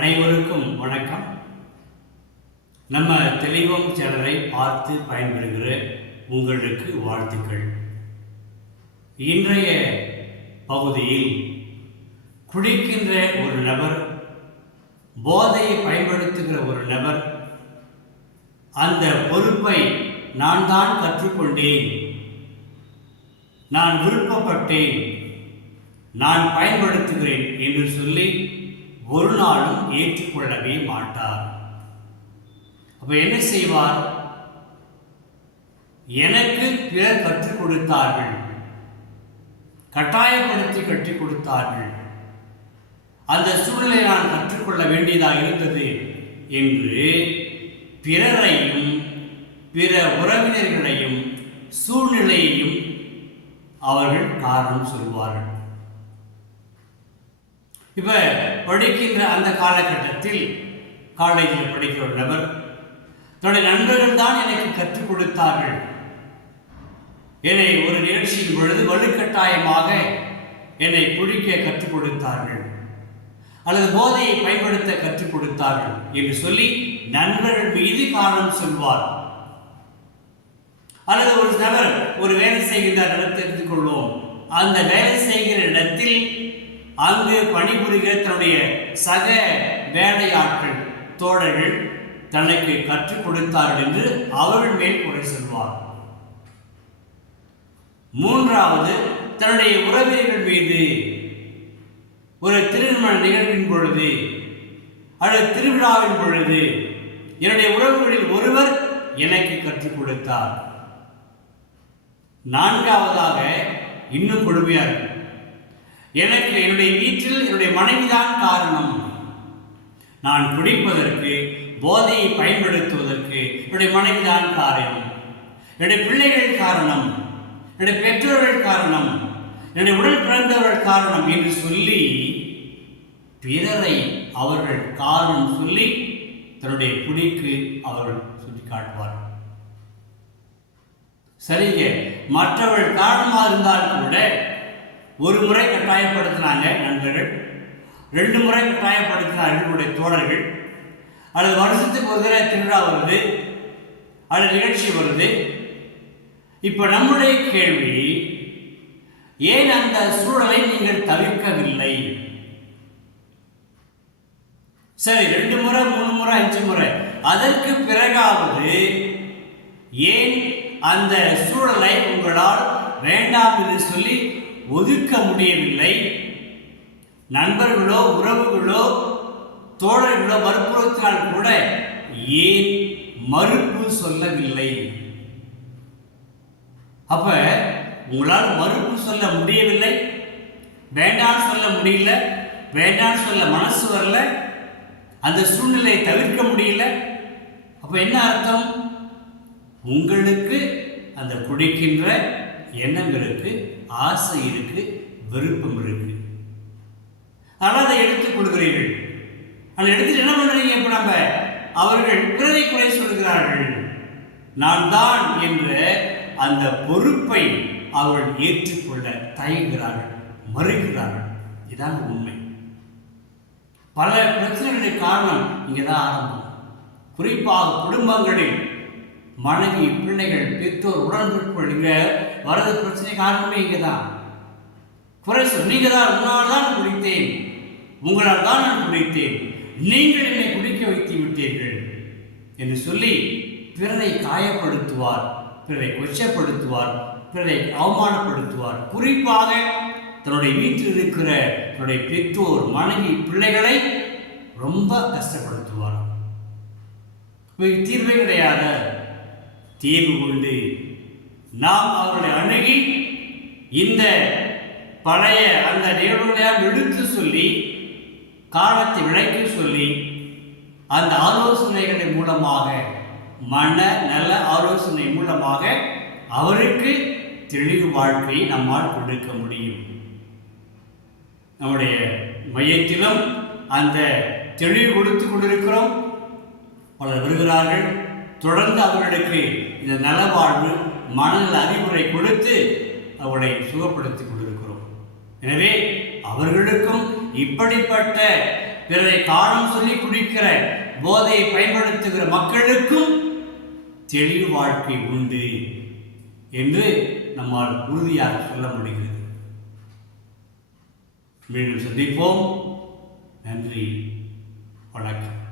அனைவருக்கும் வணக்கம். நம்ம தெளிவம் சேனலை பார்த்து பயன்பெறுகிற உங்களுக்கு வாழ்த்துக்கள். இன்றைய பகுதியில் குடிக்கின்ற ஒரு நபர் போதையை பயன்படுத்துகிற ஒரு நபர் அந்த பொறுப்பை நான் தான் கற்றுக்கொண்டேன். நான் விருப்பப்பட்டேன். நான் பயன்படுத்துகிறேன் என்று சொல்லி ஒரு நாளும் ஏற்றுக்கொள்ளவே மாட்டார். அப்ப என்ன செய்வார்? எனக்கு பிறர் கற்றுக் கொடுத்தார்கள். கட்டாயப்படுத்தி கற்றுக் கொடுத்தார்கள். அந்த சூழ்நிலை நான் கற்றுக்கொள்ள வேண்டியதாக இருந்தது என்று பிறரையும் பிற உறவினர்களையும் சூழ்நிலையையும் அவர்கள் காரணம் சொல்வார்கள். இப்ப படிக்கின்ற அந்த காலகட்டத்தில் காலேஜில் படிக்கிற ஒரு நபர் தன்னுடைய நண்பர்கள் தான் எனக்கு கற்றுக் கொடுத்தார்கள். என்னை ஒரு நிகழ்ச்சியின் பொழுது வலுக்கட்டாயமாக என்னை குடிக்க கற்றுக் கொடுத்தார்கள். அல்லது போதையை பயன்படுத்த கற்றுக் கொடுத்தார்கள் என்று சொல்லி நண்பர்கள் மீது காரணம் சொல்வார். அல்லது ஒரு நபர் ஒரு வேலை செய்கின்ற இடத்தை எடுத்துக்கொள்வோம் அந்த வேலை செய்கிற இடத்தில் அங்கு பணிபுரிகிற தன்னுடைய சக வேலையாட்கள் தோழர்கள் தனக்கு கற்றுக் கொடுத்தார்கள் என்று அவர்கள் மேல் குறை சொல்வார். மூன்றாவது தன்னுடைய உறவினர்கள் மீது ஒரு திருமண நிகழ்வின் பொழுது அல்லது திருவிழாவின் பொழுது என்னுடைய உறவுகளில் ஒருவர் எனக்கு கற்றுக் கொடுத்தார். நான்காவதாக இன்னும் கொடுமையாக எனக்கு என்னுடைய வீட்டில் என்னுடைய மனைவிதான் காரணம். நான் குடிப்பதற்கு போதையை பயன்படுத்துவதற்கு என்னுடைய மனைவிதான் காரணம். என்னுடைய பிள்ளைகள் காரணம். என்னுடைய பெற்றோர்கள் காரணம். என்னுடைய உடல் பிறந்தவர்கள் காரணம் என்று சொல்லி பிறரை அவர்கள் காரணம் சொல்லி தன்னுடைய குடிக்கு அவர்கள் சுட்டி சரிங்க. மற்றவர்கள் காரணமாக இருந்தால் கூட ஒரு முறை கட்டாயப்படுத்தினாங்க நண்பர்கள். ரெண்டு முறை கட்டாயப்படுத்தினார்கள் என்னுடைய தோழர்கள். அல்லது வருஷத்துக்கு ஒரு தடவை திருவிழா வருது. அல்லது நிகழ்ச்சி வருது. இப்போ நம்முடைய கேள்வி ஏன் அந்த சூழலை நீங்கள் தவிர்க்கவில்லை? சரி ரெண்டு முறை மூணு முறை அஞ்சு முறை. அதற்கு பிறகாவது ஏன் அந்த சூழலை உங்களால் வேண்டாம் என்று சொல்லி ஒதுக்க முடியவில்லை. நண்பர்களோ உறவுகளோ தோழர்களோ வற்புறுத்தினால் கூட ஏன் மறுப்பு சொல்லவில்லை? அப்ப உங்களால் மறுப்பு சொல்ல முடியவில்லை. வேண்டாம் சொல்ல முடியல. வேண்டாம் சொல்ல மனசு வரல. அந்த சூழ்நிலையை தவிர்க்க முடியல. அப்ப என்ன அர்த்தம்? உங்களுக்கு அந்த குடிக்கின்ற எண்ணங்களுக்கு ஆசை இருக்கு விருப்பம் இருக்கு. ஆனால் அதை எடுத்துக் கொள்கிறீர்கள். அதை எடுத்துட்டு என்ன பண்றீங்க இப்ப நம்ம? அவர்கள் பிறரை குறை சொல்கிறார்கள். நான் தான் என்ற அந்த பொறுப்பை அவர்கள் ஏற்றுக்கொள்ள தயங்குகிறார்கள் மறுக்கிறார்கள். இதான் உண்மை. பல பிரச்சனைகளுடைய காரணம் இங்கே தான் ஆரம்பம். குறிப்பாக குடும்பங்களில் மனைவி பிள்ளைகள் பெற்றோர் உடன்பிறப்புகள் வரது பிரச்சனை காரணமே இங்கே தான் குறை சொல் நீங்கள் தான் உங்களால் தான் குடித்தேன். உங்களால் தான் நான் குடித்தேன். நீங்கள் என்னை குடிக்க வைத்து விட்டீர்கள் என்று சொல்லி பிறரை காயப்படுத்துவார் பிறரை கொச்சப்படுத்துவார் பிறரை அவமானப்படுத்துவார். குறிப்பாக தன்னுடைய வீட்டில் இருக்கிற தன்னுடைய பெற்றோர் மனைவி பிள்ளைகளை ரொம்ப கஷ்டப்படுத்துவார் தீர்வே கிடையாது. தீர்வு கொண்டு நாம் அவர்களை அணுகி இந்த பழைய அந்த நிகழ்வுகளையாக எடுத்து சொல்லி காலத்தை விளக்கி சொல்லி அந்த ஆலோசனைகளின் மூலமாக மன நல ஆலோசனை மூலமாக அவருக்கு தெளிவு வாழ்க்கையை நம்மால் கொடுக்க முடியும். நம்முடைய மையத்திலும் அந்த தெளிவு கொடுத்து கொண்டிருக்கிறோம். பலர் வருகிறார்கள். தொடர்ந்து அவர்களுக்கு இந்த நலவாழ்வு மனநல அறிவுரை கொடுத்து அவளை சுகப்படுத்திக் கொண்டிருக்கிறோம். எனவே அவர்களுக்கும் இப்படிப்பட்ட பிறரை காலம் சொல்லி குடிக்கிற போதையை பயன்படுத்துகிற மக்களுக்கும் தெளிவு வாழ்க்கை உண்டு என்று நம்மால் உறுதியாக சொல்ல முடிகிறது. மீண்டும் சந்திப்போம். நன்றி. வணக்கம்.